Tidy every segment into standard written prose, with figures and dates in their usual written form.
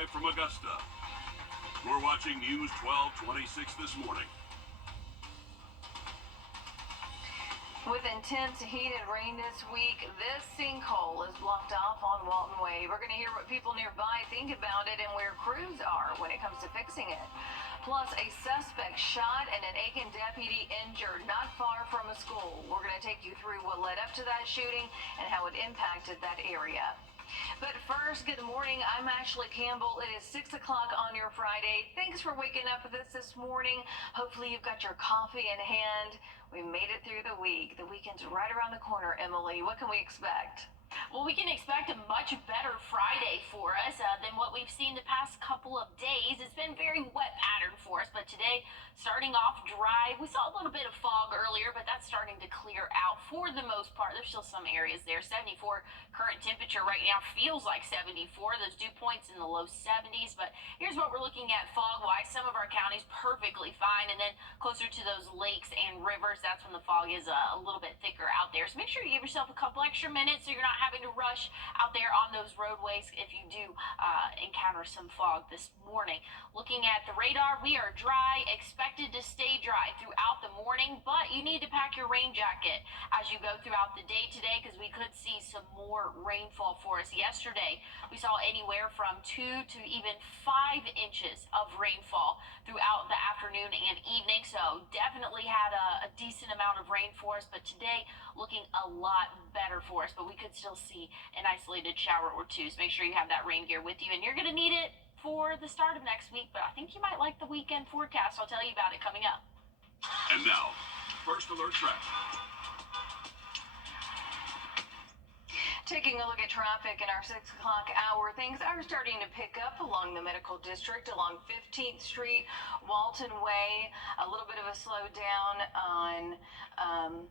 live from Augusta. We're watching News 1226 this morning. With intense heat and rain this week, this sinkhole is blocked off on Walton Way. We're going to hear what people nearby think about it and where crews are when it comes to fixing it. Plus, a suspect shot and an Aiken deputy injured not far from a school. We're going to take you through what led up to that shooting and how it impacted that area. But first, good morning. I'm Ashley Campbell. It is 6 o'clock on your Friday. Thanks for waking up with us this morning. Hopefully you've got your coffee in hand. We made it through the week. The weekend's right around the corner, Emily. What can we expect? Well, we can expect a much better Friday for us than what we've seen the past couple of days. It's been very wet pattern for us, but today starting off dry. We saw a little bit of fog earlier, but that's starting to clear out for the most part. There's still some areas there. 74 current temperature right now, feels like 74. Those dew points in the low 70s, but here's what we're looking at fog-wise. Some of our counties perfectly fine, and then closer to those lakes and rivers, that's when the fog is a little bit thicker out there. So make sure you give yourself a couple extra minutes so you're not having to rush out there on those roadways if you do encounter some fog this morning. Looking at the radar, we are dry, expected to stay dry throughout the morning, but you need to pack your rain jacket as you go throughout the day today because we could see some more rainfall for us. Yesterday, we saw anywhere from 2 to even 5 inches of rainfall throughout the afternoon and evening, so definitely had a decent amount of rain for us, but today looking a lot better for us, but we could still see an isolated shower or two, so make sure you have that rain gear with you, and you're going to need it for the start of next week, but I think you might like the weekend forecast. I'll tell you about it coming up. And now, First Alert Traffic. Taking a look at traffic in our 6 o'clock hour, things are starting to pick up along the Medical District, along 15th Street, Walton Way, a little bit of a slowdown on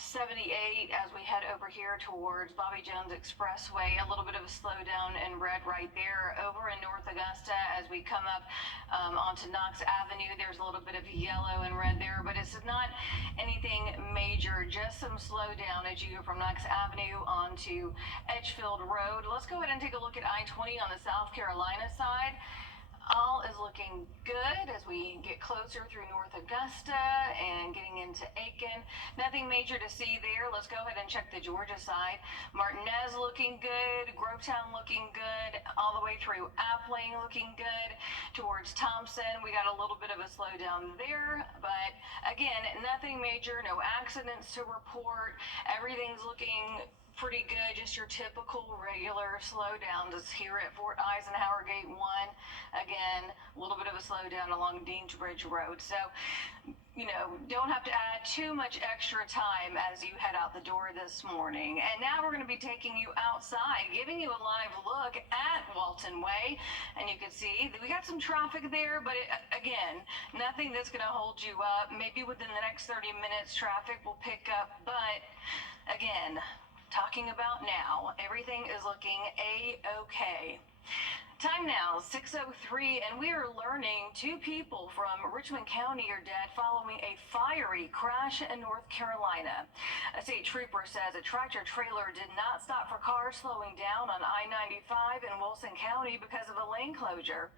78 as we head over here towards Bobby Jones Expressway. A little bit of a slowdown in red right there. Over in North Augusta as we come up onto Knox Avenue, there's a little bit of yellow and red there, but it's not anything major, just some slowdown as you go from Knox Avenue onto Edgefield Road. Let's go ahead and take a look at I-20 on the South Carolina side. All is looking good as we get closer through North Augusta and getting into Aiken. Nothing major to see there. Let's go ahead and check the Georgia side. Martinez looking good, Grovetown looking good, all the way through Appling looking good. Towards Thompson, we got a little bit of a slowdown there, but again, nothing major, no accidents to report. Everything's looking pretty good, just your typical regular slowdown. Just here at Fort Eisenhower Gate 1, again, a little bit of a slowdown along Deans Bridge Road. So, you know, don't have to add too much extra time as you head out the door this morning. And now we're going to be taking you outside, giving you a live look at Walton Way. And you can see that we got some traffic there, but again, nothing that's going to hold you up. Maybe within the next 30 minutes, traffic will pick up. But again, talking about now, everything is looking A-okay. Time now, 6:03, and we are learning 2 people from Richmond County are dead following a fiery crash in North Carolina. A state trooper says a tractor trailer did not stop for cars slowing down on I-95 in Wilson County because of a lane closure.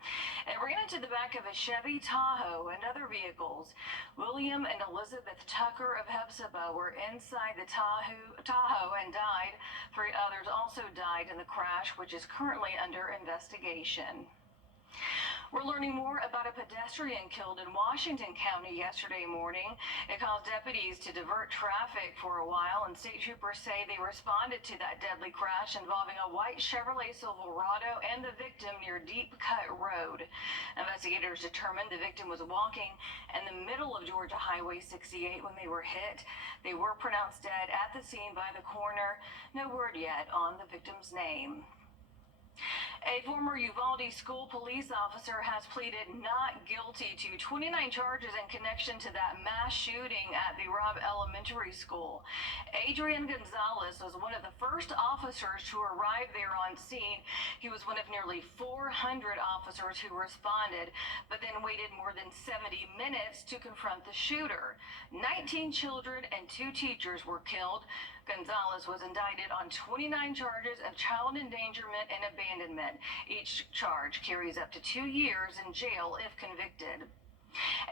It ran into the back of a Chevy Tahoe and other vehicles. William and Elizabeth Tucker of Hephzibah were inside the Tahoe and died. 3 others also died in the crash, which is currently under investigation. We're learning more about a pedestrian killed in Washington County yesterday morning. It caused deputies to divert traffic for a while, and state troopers say they responded to that deadly crash involving a white Chevrolet Silverado and the victim near Deep Cut Road. Investigators determined the victim was walking in the middle of Georgia Highway 68 when they were hit. They were pronounced dead at the scene by the coroner. No word yet on the victim's name. A former Uvalde school police officer has pleaded not guilty to 29 charges in connection to that mass shooting at the Robb Elementary School. Adrian Gonzalez was one of the first officers to arrive there on scene. He was one of nearly 400 officers who responded, but then waited more than 70 minutes to confront the shooter. 19 children and 2 teachers were killed. Gonzalez was indicted on 29 charges of child endangerment and abandonment. Each charge carries up to 2 years in jail if convicted.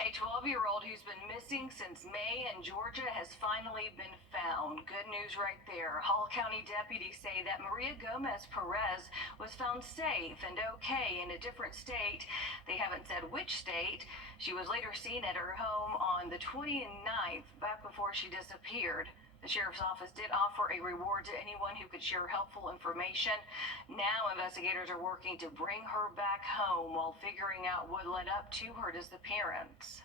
A 12-year-old who's been missing since May in Georgia has finally been found. Good news right there. Hall County deputies say that Maria Gomez Perez was found safe and okay in a different state. They haven't said which state. She was later seen at her home on the 29th, back before she disappeared. The sheriff's office did offer a reward to anyone who could share helpful information. Now investigators are working to bring her back home while figuring out what led up to her disappearance.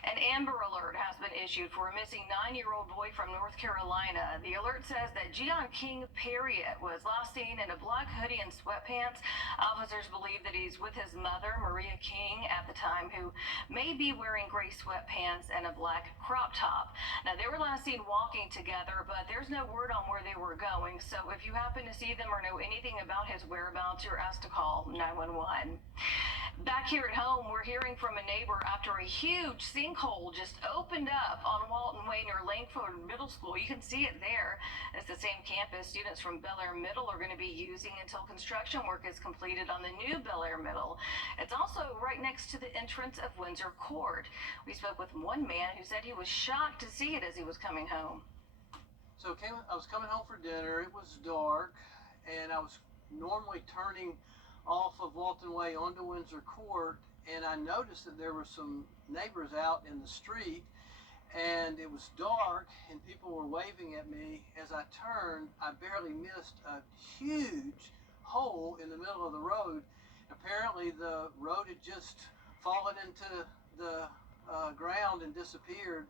An Amber Alert has been issued for a missing 9-year-old boy from North Carolina. The alert says that Gian King Perriott was last seen in a black hoodie and sweatpants. Officers believe that he's with his mother, Maria King, at the time, who may be wearing gray sweatpants and a black crop top. Now, they were last seen walking together, but there's no word on where they were going. So if you happen to see them or know anything about his whereabouts, you're asked to call 911. Back here at home, we're hearing from a neighbor after a huge sinkhole just opened up on Walton Way near Langford Middle School. You can see it there. It's the same campus students from Bel Air Middle are going to be using until construction work is completed on the new Bel Air Middle. It's also right next to the entrance of Windsor Court. We spoke with one man who said he was shocked to see it as he was coming home. So I was coming home for dinner. It was dark, and I was normally turning off of Walton Way onto Windsor Court, and I noticed that there were some neighbors out in the street, and it was dark, and people were waving at me. As I turned, I barely missed a huge hole in the middle of the road. Apparently, the road had just fallen into the ground and disappeared.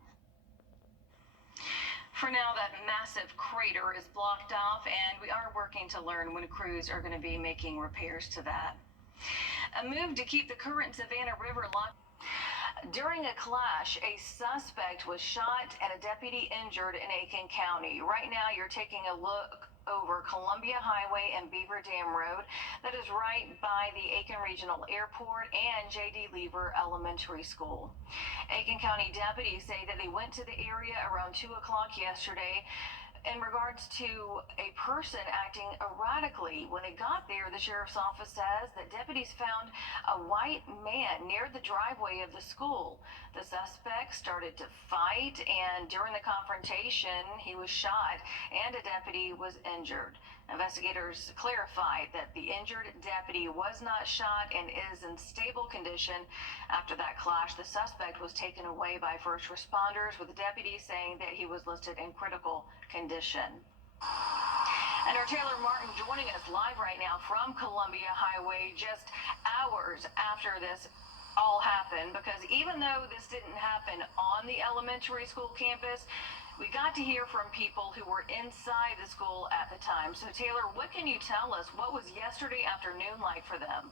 For now, that massive crater is blocked off, and we are working to learn when crews are going to be making repairs to that. A move to keep the current Savannah River locked. During a clash, a suspect was shot and a deputy injured in Aiken County. Right now, you're taking a look over Columbia Highway and Beaver Dam Road. That is right by the Aiken Regional Airport and J.D. Lever Elementary School. Aiken County deputies say that they went to the area around 2 o'clock yesterday in regards to a person acting erratically. When they got there, the sheriff's office says that deputies found a white man near the driveway of the school. The suspect started to fight, and during the confrontation, he was shot and a deputy was injured. Investigators clarified that the injured deputy was not shot and is in stable condition. After that clash, the suspect was taken away by first responders, with the deputy saying that he was listed in critical condition. And our Taylor Martin joining us live right now from Columbia Highway just hours after this all happened, because even though this didn't happen on the elementary school campus, we got to hear from people who were inside the school at the time. So Taylor, what can you tell us? What was yesterday afternoon like for them?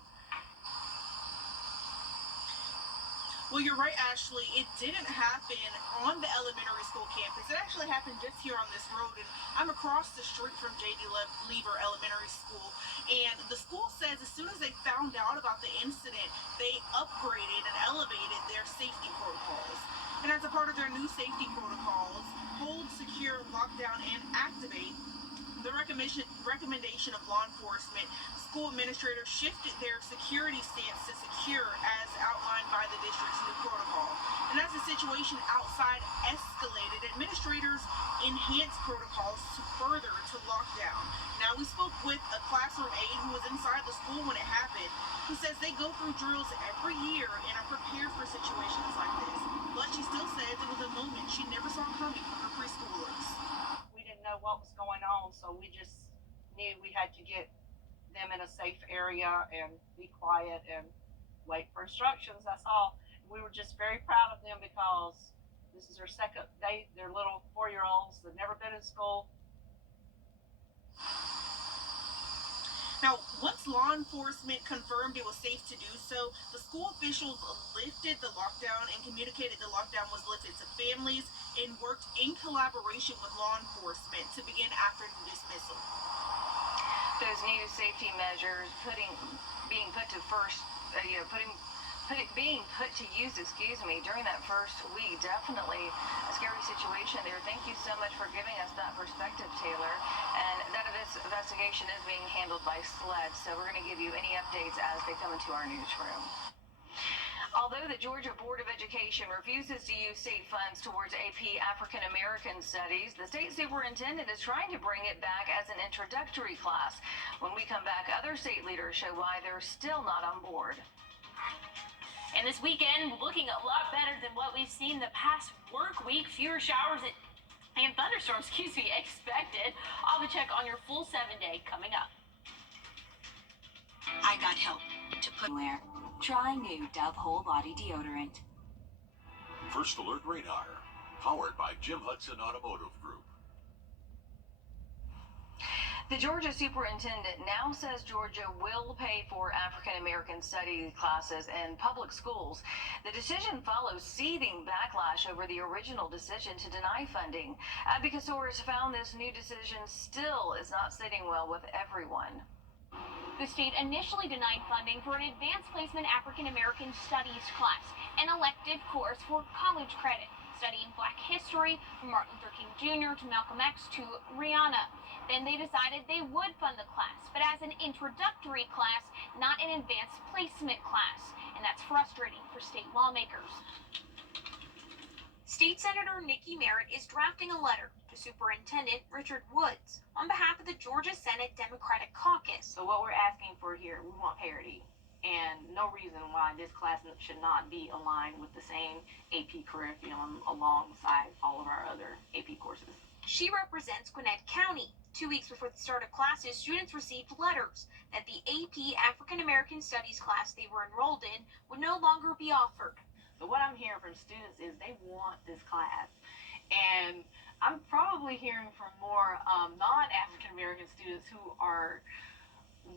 Well, you're right, Ashley. It didn't happen on the elementary school campus. It actually happened just here on this road, and I'm across the street from J.D. Lever Elementary School. And the school says as soon as they found out about the incident, they upgraded and elevated their safety protocols. And as a part of their new safety protocols, hold, secure, lockdown, and activate, the recommendation of law enforcement, school administrators shifted their security stance to secure as outlined by the district's new protocol. And as the situation outside escalated, administrators enhanced protocols to lockdown. Now, we spoke with a classroom aide who was inside the school when it happened, who says they go through drills every year and are prepared for situations like this. But she still says it was a moment she never saw coming for her preschoolers. We didn't know what was going on, so we just knew we had to get them in a safe area and be quiet and wait for instructions. That's all. We were just very proud of them because this is their second day. They're little 4-year-olds. They've never been in school. Now, once law enforcement confirmed it was safe to do so, the school officials lifted the lockdown and communicated the lockdown was lifted to families and worked in collaboration with law enforcement to begin afternoon dismissal. Those new safety measures being put to first, putting being put to use, during that first week. Definitely a scary situation there. Thank you so much for giving us that perspective, Taylor. And that investigation is being handled by SLED, so we're going to give you any updates as they come into our newsroom. Although the Georgia Board of Education refuses to use state funds towards AP African American Studies, the state superintendent is trying to bring it back as an introductory class. When we come back, other state leaders show why they're still not on board. And this weekend, looking a lot better than what we've seen the past work week. Fewer showers and thunderstorms, expected. I'll have a check on your full 7-day coming up. I got help to put where. Try new Dove Whole Body Deodorant. First Alert Radar, powered by Jim Hudson Automotive Group. The Georgia superintendent now says Georgia will pay for African American studies classes in public schools. The decision follows seething backlash over the original decision to deny funding. Advocates found this new decision still is not sitting well with everyone. The state initially denied funding for an advanced placement African American Studies class, an elective course for college credit, studying Black history from Martin Luther King Jr. to Malcolm X to Rihanna. Then they decided they would fund the class, but as an introductory class, not an advanced placement class. And that's frustrating for state lawmakers. State Senator Nikki Merritt is drafting a letter to Superintendent Richard Woods on behalf of the Georgia Senate Democratic Caucus. So what we're asking for here, we want parity, and no reason why this class should not be aligned with the same AP curriculum alongside all of our other AP courses. She represents Gwinnett County. 2 weeks before the start of classes, students received letters that the AP African American Studies class they were enrolled in would no longer be offered. So what I'm hearing from students is they want this class, and I'm probably hearing from more non-African American students who are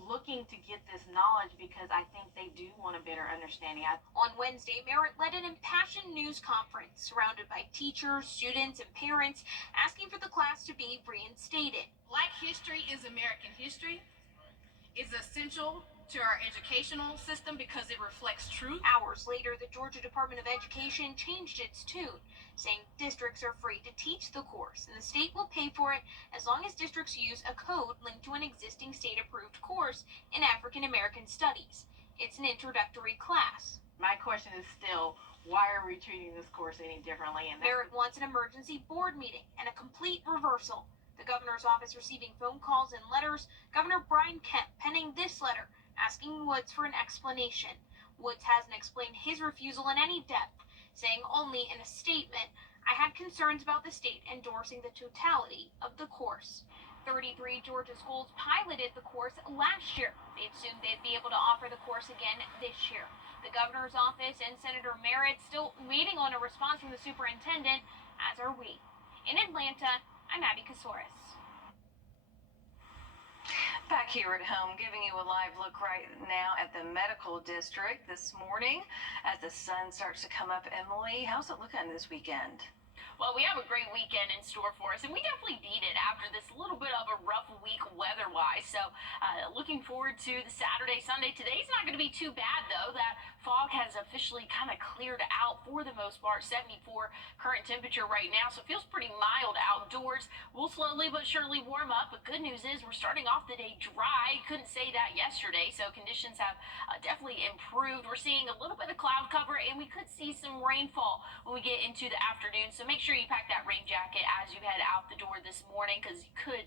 looking to get this knowledge because I think they do want a better understanding. On Wednesday, Merritt led an impassioned news conference surrounded by teachers, students, and parents asking for the class to be reinstated. Black history is American history. It's essential to our educational system because it reflects truth. Hours later, the Georgia Department of Education changed its tune, saying districts are free to teach the course and the state will pay for it as long as districts use a code linked to an existing state-approved course in African American Studies. It's an introductory class. My question is still, why are we treating this course any differently? And Merritt wants an emergency board meeting and a complete reversal. The governor's office receiving phone calls and letters, Governor Brian Kemp penning this letter asking Woods for an explanation. Woods hasn't explained his refusal in any depth, saying only in a statement, "I had concerns about the state endorsing the totality of the course." 33 Georgia schools piloted the course last year. They assumed they'd be able to offer the course again this year. The governor's office and Senator Merritt still waiting on a response from the superintendent, as are we. In Atlanta, I'm Abby Kasoris. Back here at home, giving you a live look right now at the medical district this morning as the sun starts to come up. Emily, how's it looking this weekend? Well, we have a great weekend in store for us, and we definitely need it after this little bit of a rough week weather-wise. So looking forward to the Saturday, Sunday. Today's not going to be too bad, though. That fog has officially kind of cleared out for the most part. 74 current temperature right now, so it feels pretty mild outdoors. We'll slowly but surely warm up, but good news is we're starting off the day dry. Couldn't say that yesterday, so conditions have definitely improved. We're seeing a little bit of cloud cover, and we could see some rainfall when we get into the afternoon, so make sure you pack that rain jacket as you head out the door this morning because you could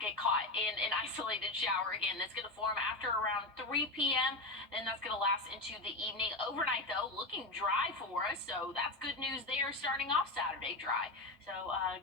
get caught in an isolated shower again. That's going to form after around 3 p.m. Then that's going to last into the evening. Overnight, though, looking dry for us, so that's good news there. Starting off Saturday dry. So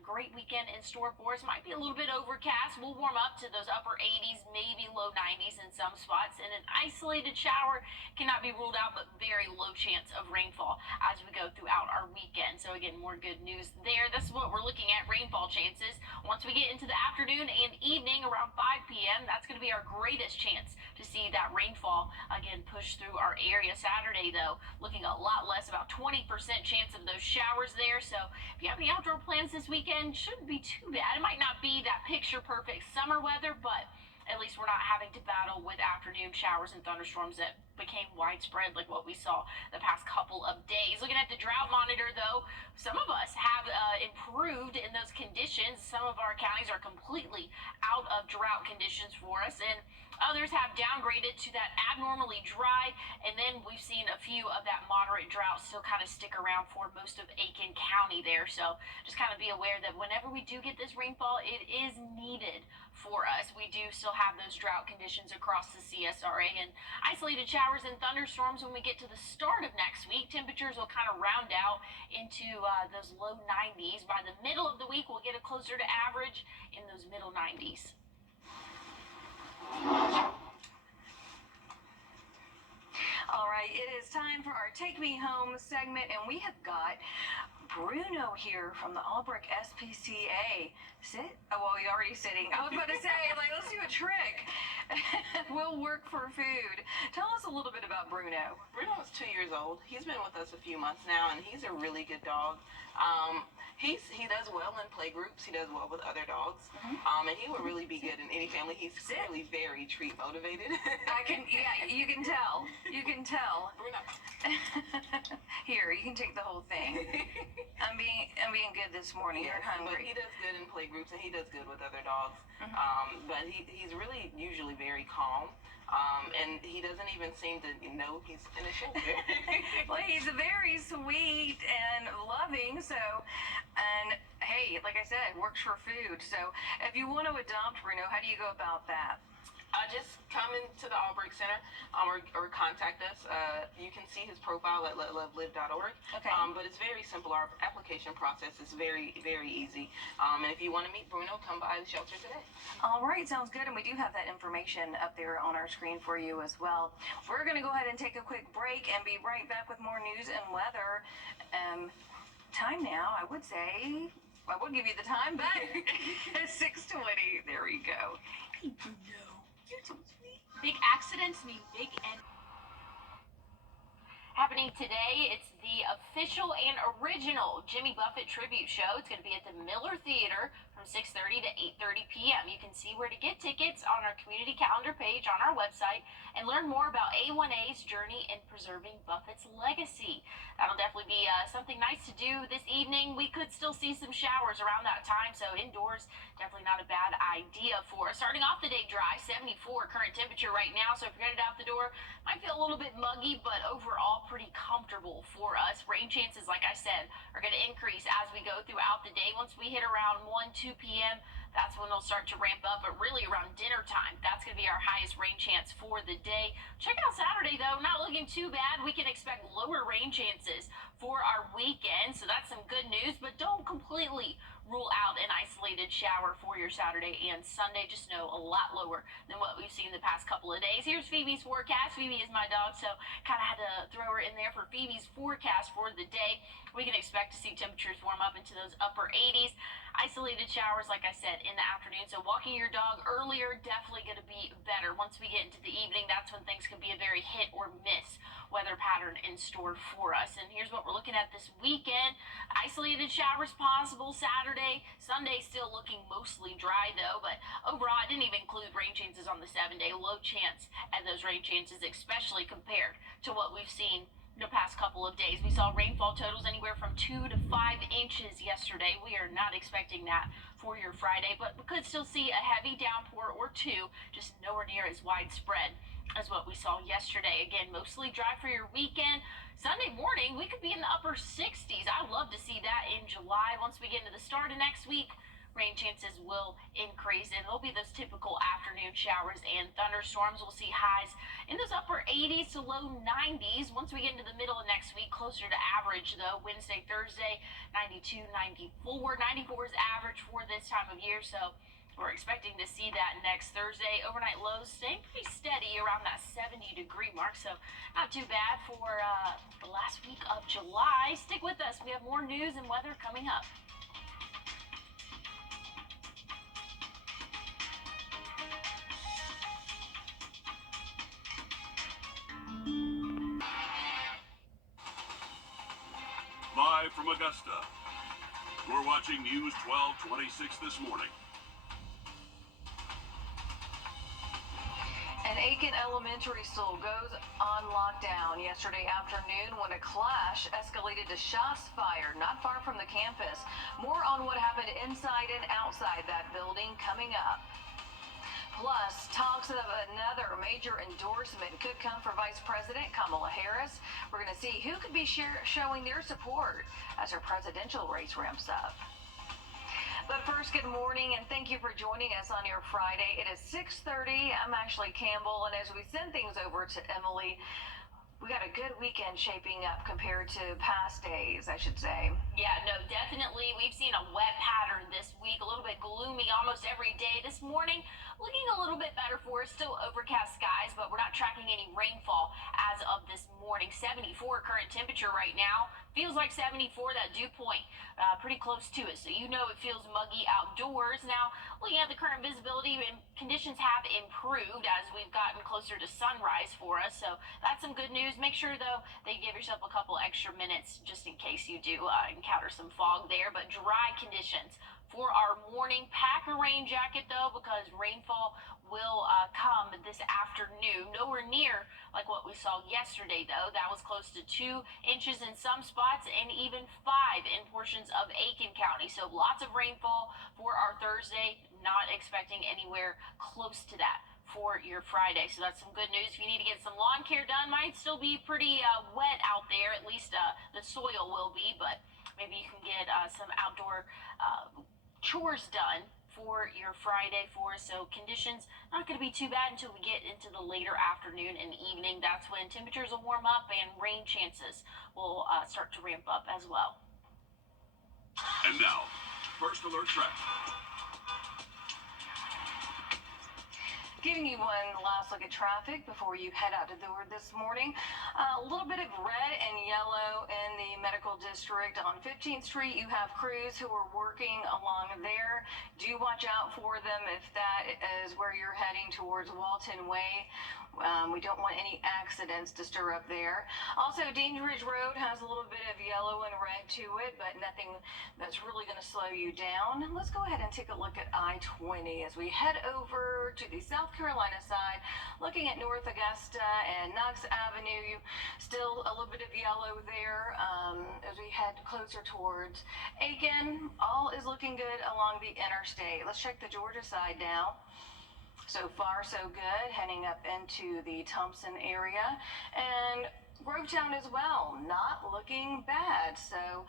great weekend in store for us. Might be a little bit overcast. We'll warm up to those upper 80s, maybe low 90s in some spots. And an isolated shower cannot be ruled out, but very low chance of rainfall as we go throughout our weekend. So again, more good news there. That's what we're looking at, rainfall chances. Once we get into the afternoon and evening around 5 p.m., that's going to be our greatest chance to see that rainfall again push through our area. Saturday, though, looking a lot less, about 20% chance of those showers there. So if you have any outdoor plans this weekend, shouldn't be too bad. It might not be that picture perfect summer weather, but at least we're not having to battle with afternoon showers and thunderstorms that became widespread like what we saw the past couple of days. Looking at the drought monitor, though, some of us have improved in those conditions. Some of our counties are completely out of drought conditions for us, and others have downgraded to that abnormally dry, and then we've seen a few of that moderate drought still kind of stick around for most of Aiken County there. So just kind of be aware that whenever we do get this rainfall, it is needed for us. We do still have those drought conditions across the CSRA, and isolated showers and thunderstorms when we get to the start of next week. Temperatures will kind of round out into those low 90s. By the middle of the week, we'll get it closer to average in those middle 90s. All right, it is time for our Take Me Home segment, and we have got Bruno here from the Albrook SPCA. Sit? Oh, well, you're already sitting. I was about to say, like, let's do a trick. We'll work for food. Tell us a little bit about Bruno. Bruno is 2 years old. He's been with us a few months now, and he's a really good dog. He does well in play groups. He does well with other dogs. And he would really be good in any family. He's clearly very treat motivated. Yeah, you can tell. You can tell. Bruno. Here, you can take the whole thing. I'm being good this morning. Yes, You're hungry. but he does good in play groups, and he does good with other dogs. But he's really usually very calm. And he doesn't even seem to know he's in a shelter. Well, he's very sweet and loving, and hey, like I said, works for food. So if you want to adopt Bruno, how do you go about that? Just come into the Albrook Center or contact us. You can see his profile at Wrdw.org. Okay. But it's very simple. Our application process is very, very easy. And if you want to meet Bruno, come by the shelter today. All right, sounds good. And we do have that information up there on our screen for you as well. We're going to go ahead and take a quick break and be right back with more news and weather. Time now, I would say, I will give you the time back. 6:20. There we go. Hey, Bruno. You're so sweet. Big accidents mean big end. Happening today, it's the official and original Jimmy Buffett tribute show. It's going to be at the Miller Theater from 6:30 to 8:30 p.m. You can see where to get tickets on our community calendar page on our website and learn more about A1A's journey in preserving Buffett's legacy. That'll definitely be something nice to do this evening. We could still see some showers around that time, so indoors, definitely not a bad idea for us. Starting off the day dry, 74 current temperature right now, so if you're headed out the door, might feel a little bit muggy, but overall pretty comfortable for us. Rain chances, like I said, are going to increase as we go throughout the day. Once we hit around 1-2 p.m., that's when they'll start to ramp up, but really around dinner time, that's going to be our highest rain chance for the day. Check out Saturday, though. Not looking too bad. We can expect lower rain chances for our weekend, so that's some good news, but don't completely rule out an isolated shower for your Saturday and Sunday. Just know a lot lower than what we've seen the past couple of days. Here's Phoebe's forecast. Phoebe is my dog, so kind of had to throw her in there for Phoebe's forecast for the day. We can expect to see temperatures warm up into those upper 80s. Isolated showers, like I said, in the afternoon. So walking your dog earlier, definitely going to be better. Once we get into the evening, that's when things can be a very hit or miss weather pattern in store for us. And here's what we're looking at this weekend. Isolated showers possible Saturday. Sunday still looking mostly dry, though. But overall, I didn't even include rain chances on the 7-day. Low chance at those rain chances, especially compared to what we've seen the past couple of days. We saw rainfall totals anywhere from 2 to 5 inches yesterday. We are not expecting that for your Friday, but we could still see a heavy downpour or two, just nowhere near as widespread as what we saw yesterday. Again, mostly dry for your weekend. Sunday morning, we could be in the upper 60s. I'd love to see that in July. Once we get into the start of next week, rain chances will increase, and there'll be those typical afternoon showers and thunderstorms. We'll see highs in those upper 80s to low 90s. Once we get into the middle of next week, closer to average, though. Wednesday, Thursday, 92, 94. 94 is average for this time of year, so we're expecting to see that next Thursday. Overnight lows staying pretty steady around that 70-degree mark, so not too bad for the last week of July. Stick with us. We have more news and weather coming up. Live from Augusta, you're watching News 1226 this morning. Aiken Elementary School goes on lockdown yesterday afternoon when a clash escalated to shots fired not far from the campus. More on what happened inside and outside that building coming up. Plus, talks of another major endorsement could come for Vice President Kamala Harris. We're going to see who could be showing their support as her presidential race ramps up. But first, good morning, and thank you for joining us on your Friday. It is 6:30. I'm Ashley Campbell, and as we send things over to Emily, we got a good weekend shaping up compared to past days, I should say. Yeah, no, definitely. We've seen a wet pattern this week, a little bit gloomy almost every day. This morning, looking a little bit better for us. Still overcast skies, but we're not tracking any rainfall as of this morning. 74 current temperature right now. Feels like 74, that dew point, pretty close to it. So you know it feels muggy outdoors. Now, looking at the current visibility, conditions have improved as we've gotten closer to sunrise for us. So that's some good news. Make sure, though, that you give yourself a couple extra minutes just in case you do encounter some fog there. But dry conditions for our morning. Pack a rain jacket, though, because rainfall will come this afternoon. Nowhere near like what we saw yesterday, though. That was close to 2 inches in some spots and even 5 in portions of Aiken County. So lots of rainfall for our Thursday. Not expecting anywhere close to that for your Friday. So that's some good news. If you need to get some lawn care done, might still be pretty wet out there. At least the soil will be, but maybe you can get some outdoor chores done for your Friday for us. So conditions not going to be too bad until we get into the later afternoon and evening. That's when temperatures will warm up and rain chances will start to ramp up as well. And now, First Alert Traffic. Giving you one last look at traffic before you head out to the door this morning. A little bit of red and yellow in the medical district. On 15th Street, you have crews who are working along there. Do watch out for them if that is where you're heading towards Walton Way. We don't want any accidents to stir up there. Also, Dean Ridge Road has a little bit of yellow and red to it, but nothing that's really going to slow you down. Let's go ahead and take a look at I-20 as we head over to the South Carolina side, looking at North Augusta and Knox Avenue. Still a little bit of yellow there as we head closer towards Aiken. All is looking good along the interstate. Let's check the Georgia side now. So far, so good, heading up into the Thompson area. And Grovetown as well, not looking bad. So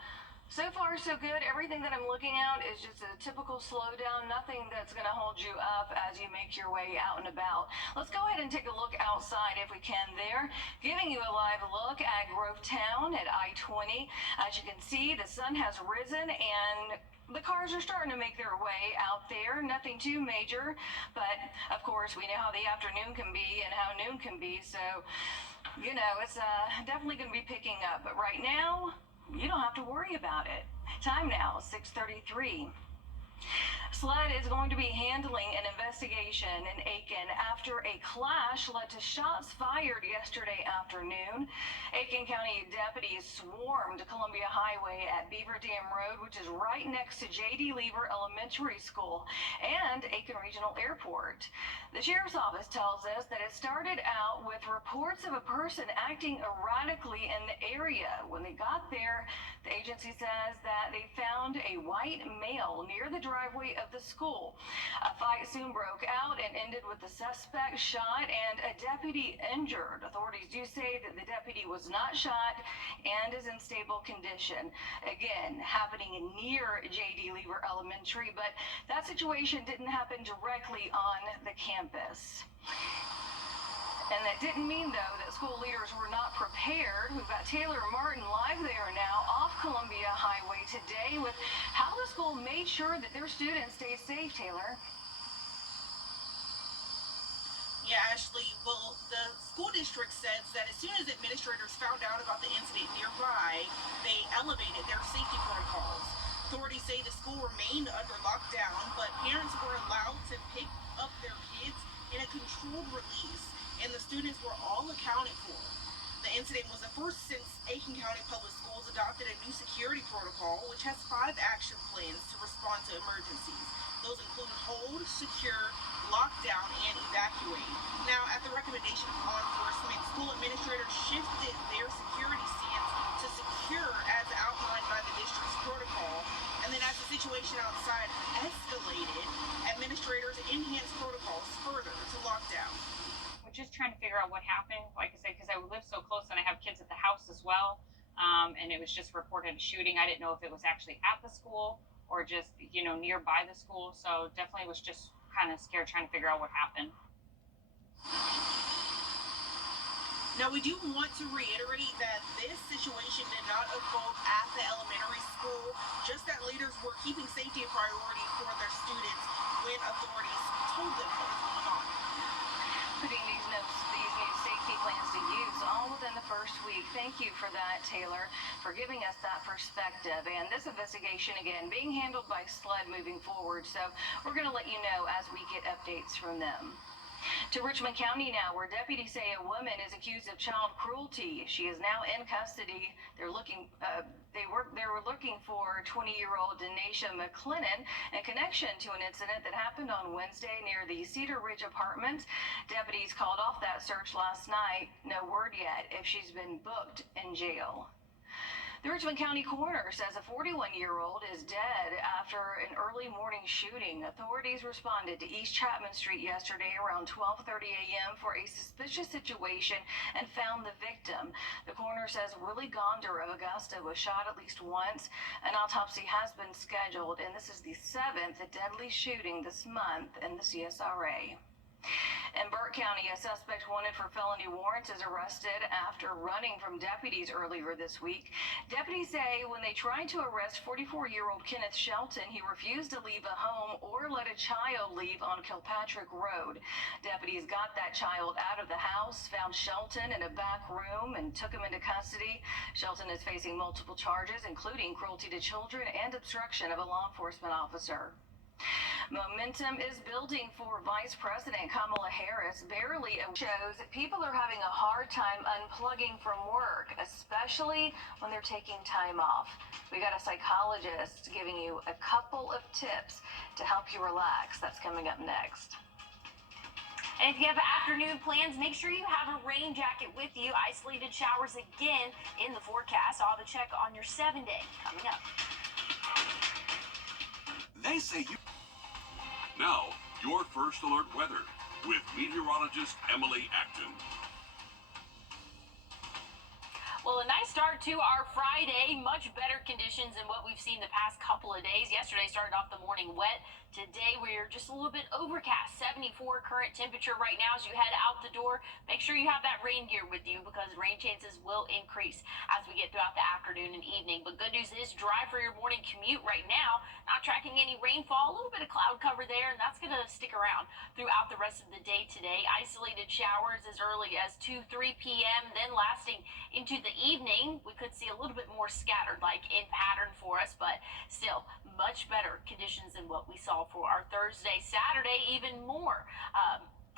far, so good. Everything that I'm looking at is just a typical slowdown, nothing that's going to hold you up as you make your way out and about. Let's go ahead and take a look outside if we can there, giving you a live look at Grovetown at I-20. As you can see, the sun has risen and the cars are starting to make their way out there. Nothing too major, but of course we know how the afternoon can be and how noon can be, so you know it's definitely going to be picking up. But right now, you don't have to worry about it. Time now, 6:33. SLED is going to be handling an investigation in Aiken after a clash led to shots fired yesterday afternoon. Aiken County deputies swarmed Columbia Highway at Beaver Dam Road, which is right next to J.D. Lever Elementary School and Aiken Regional Airport. The sheriff's office tells us that it started out with reports of a person acting erratically in the area. When they got there, the agency says that they found a white male near the driveway of the school. A fight soon broke out and ended with the suspect shot and a deputy injured. Authorities do say that the deputy was not shot and is in stable condition. Again, happening near J.D. Lever Elementary, but that situation didn't happen directly on the campus. And that didn't mean, though, that school leaders were not prepared. We've got Taylor Martin live there now off Columbia Highway today with how the school made sure that their students stay safe, Taylor. Yeah, Ashley, well, the school district says that as soon as administrators found out about the incident nearby, they elevated their safety protocols. Authorities say the school remained under lockdown, but parents were allowed to pick up their kids in a controlled release, and the students were all accounted for. The incident was the first since Aiken County Public Schools adopted a new security protocol, which has 5 action plans to respond to emergencies. Those include hold, secure, lock down and evacuate. Now, at the recommendation of law enforcement, school administrators shifted their security stance to secure as outlined by the district's protocol. And then as the situation outside escalated, administrators enhanced protocols further to lockdown. We're just trying to figure out what happened, like I said, because I live so close and I have kids at the house as well. And it was just reported a shooting. I didn't know if it was actually at the school or just, nearby the school. So definitely was just kind of scared trying to figure out what happened. Now, we do want to reiterate that this situation did not unfold at the elementary school, just that leaders were keeping safety a priority for their students when authorities told them what was going on. Putting these new safety plans to use all within the first week. Thank you for that, Taylor, for giving us that perspective. And this investigation, again, being handled by SLED moving forward. So we're going to let you know as we get updates from them. To Richmond County now, where deputies say a woman is accused of child cruelty. She is now in custody. They were looking for 20-year-old Denisha McLennan in connection to an incident that happened on Wednesday near the Cedar Ridge apartment. Deputies called off that search last night. No word yet if she's been booked in jail. The Richmond County coroner says a 41-year-old is dead after an early morning shooting. Authorities responded to East Chapman Street yesterday around 12:30 a.m. for a suspicious situation and found the victim. The coroner says Willie Gonder of Augusta was shot at least once. An autopsy has been scheduled, and this is the 7th deadly shooting this month in the CSRA. In Burke County, a suspect wanted for felony warrants is arrested after running from deputies earlier this week. Deputies say when they tried to arrest 44-year-old Kenneth Shelton, he refused to leave a home or let a child leave on Kilpatrick Road. Deputies got that child out of the house, found Shelton in a back room, and took him into custody. Shelton is facing multiple charges, including cruelty to children and obstruction of a law enforcement officer. Momentum is building for Vice President Kamala Harris. Barely shows that people are having a hard time unplugging from work, especially when they're taking time off. We got a psychologist giving you a couple of tips to help you relax. That's coming up next. And if you have afternoon plans, make sure you have a rain jacket with you. Isolated showers again in the forecast. I'll have a check on your 7-day coming up. They say you... Now, your first alert weather with meteorologist Emily Acton. Well, a nice start to our Friday. Much better conditions than what we've seen the past couple of days. Yesterday started off the morning wet. Today we're just a little bit overcast. 74 current temperature right now as you head out the door. Make sure you have that rain gear with you because rain chances will increase as we get throughout the afternoon and evening. But good news is dry for your morning commute right now. Not tracking any rainfall. A little bit of cloud cover there, and that's going to stick around throughout the rest of the day today. Isolated showers as early as 2-3 p.m. then lasting into the evening. We could see a little bit more scattered like in pattern for us, but still much better conditions than what we saw for our Thursday. Saturday, even more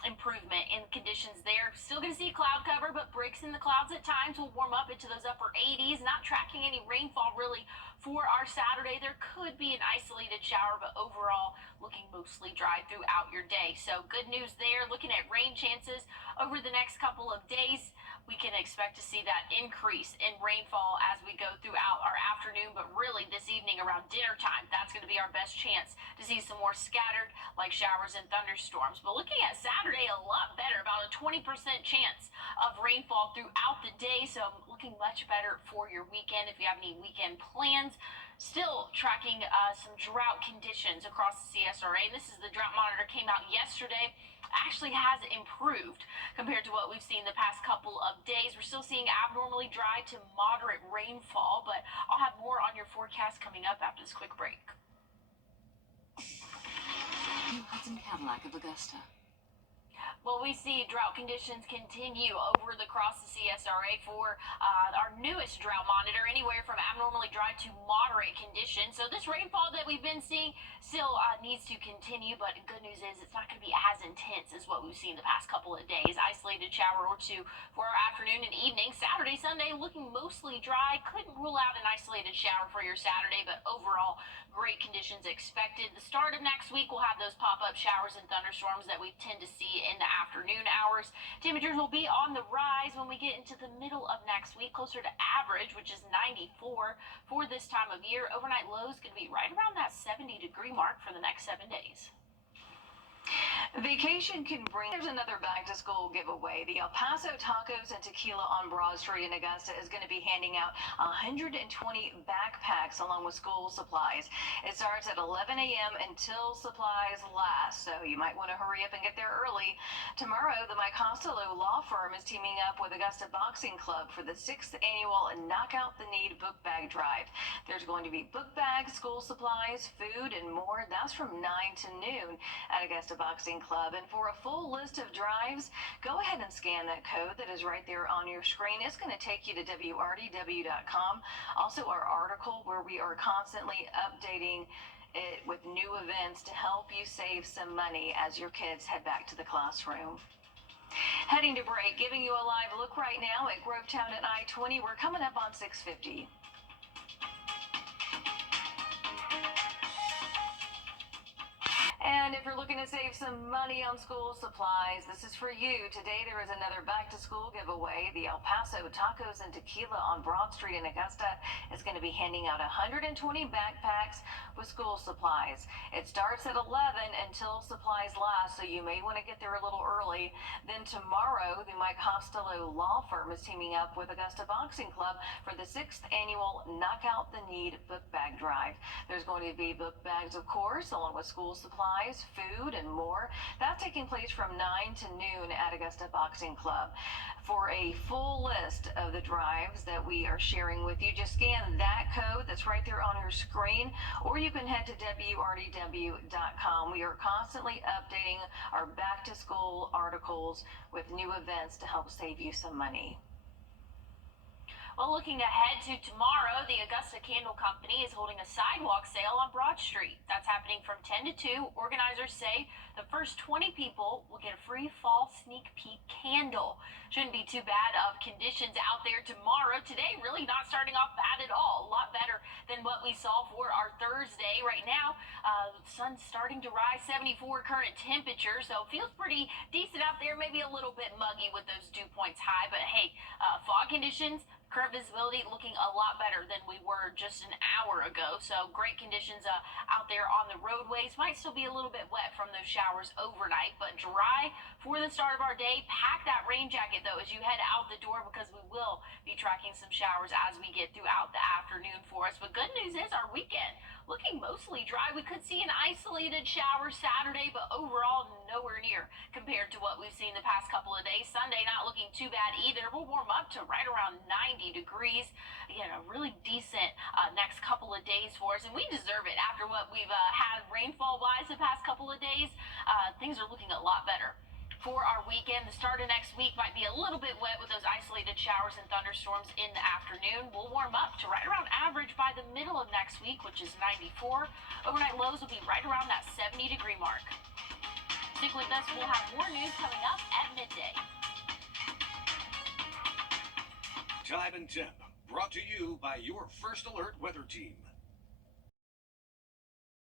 improvement in conditions there. Still going to see cloud cover, but breaks in the clouds at times will warm up into those upper 80s. Not tracking any rainfall really for our Saturday. There could be an isolated shower, but overall looking mostly dry throughout your day. So good news there. Looking at rain chances over the next couple of days, we can expect to see that increase in rainfall as we go throughout our afternoon, but really this evening around dinner time, that's going to be our best chance to see some more scattered like showers and thunderstorms. But looking at Saturday, a lot better, about a 20% chance of rainfall throughout the day, so looking much better for your weekend if you have any weekend plans. Still tracking some drought conditions across the CSRA. This is the drought monitor, came out yesterday. Actually has improved compared to what we've seen the past couple of days. We're still seeing abnormally dry to moderate rainfall, but I'll have more on your forecast coming up after this quick break. New Hudson Cadillac of Augusta. Well, we see drought conditions continue over across the CSRA for our newest drought monitor, anywhere from abnormally dry to moderate conditions. So this rainfall that we've been seeing still needs to continue, but good news is it's not going to be as intense as what we've seen the past couple of days. Isolated shower or two for our afternoon and evening. Saturday, Sunday looking mostly dry. Couldn't rule out an isolated shower for your Saturday, but overall great conditions expected. The start of next week we'll have those pop-up showers and thunderstorms that we tend to see in the afternoon hours. Temperatures will be on the rise when we get into the middle of next week, closer to average, which is 94 for this time of year. Overnight lows could be right around that 70-degree mark for the next 7 days. Vacation can bring. There's another back to school giveaway. The El Paso Tacos and Tequila on Broad Street in Augusta is going to be handing out 120 backpacks along with school supplies. It starts at 11 a.m. until supplies last, so you might want to hurry up and get there early. Tomorrow, the Mike Costello Law Firm is teaming up with Augusta Boxing Club for the 6th annual Knockout the Need book bag drive. There's going to be book bags, school supplies, food, and more. That's from 9 to noon at Augusta Boxing Club. And for a full list of drives, go ahead and scan that code that is right there on your screen. It's going to take you to Wrdw.com. Also, our article where we are constantly updating it with new events to help you save some money as your kids head back to the classroom. Heading to break, giving you a live look right now at Grovetown at I-20. We're coming up on 650. And if you're looking to save some money on school supplies, this is for you. Today there is another back-to-school giveaway. The El Paso Tacos and Tequila on Broad Street in Augusta is going to be handing out 120 backpacks with school supplies. It starts at 11 until supplies last, so you may want to get there a little early. Then tomorrow, the Mike Costello Law Firm is teaming up with Augusta Boxing Club for the 6th annual Knockout the Need book bag drive. There's going to be book bags, of course, along with school supplies, food, and more. That's taking place from 9 to noon at Augusta Boxing Club. For a full list of the drives that we are sharing with you, just scan that code that's right there on your screen, or you can head to Wrdw.com. We are constantly updating our back-to-school articles with new events to help save you some money. Well, looking ahead to tomorrow, the Augusta Candle Company is holding a sidewalk sale on Broad Street. That's happening from 10 to 2. Organizers say the first 20 people will get a free fall sneak peek candle. Shouldn't be too bad of conditions out there tomorrow. Today, really not starting off bad at all. A lot better than what we saw for our Thursday. Right now, the sun's starting to rise, 74 current temperature, so it feels pretty decent out there. Maybe a little bit muggy with those dew points high, but hey, fog conditions, current visibility looking a lot better than we were just an hour ago. So great conditions out there on the roadways. Might still be a little bit wet from those showers overnight, but dry for the start of our day. Pack that rain jacket though as you head out the door, because we will be tracking some showers as we get throughout the afternoon for us. But good news is our weekend looking mostly dry. We could see an isolated shower Saturday, but overall nowhere near compared to what we've seen the past couple of days. Sunday not looking too bad either. We'll warm up to right around 90 degrees. Again, a really decent next couple of days for us, and we deserve it after what we've had rainfall-wise the past couple of days. Things are looking a lot better. For our weekend, the start of next week might be a little bit wet with those isolated showers and thunderstorms in the afternoon. We'll warm up to right around average by the middle of next week, which is 94. Overnight lows will be right around that 70-degree mark. Stick with us. We'll have more news coming up at midday. Time and temp, brought to you by your First Alert Weather Team.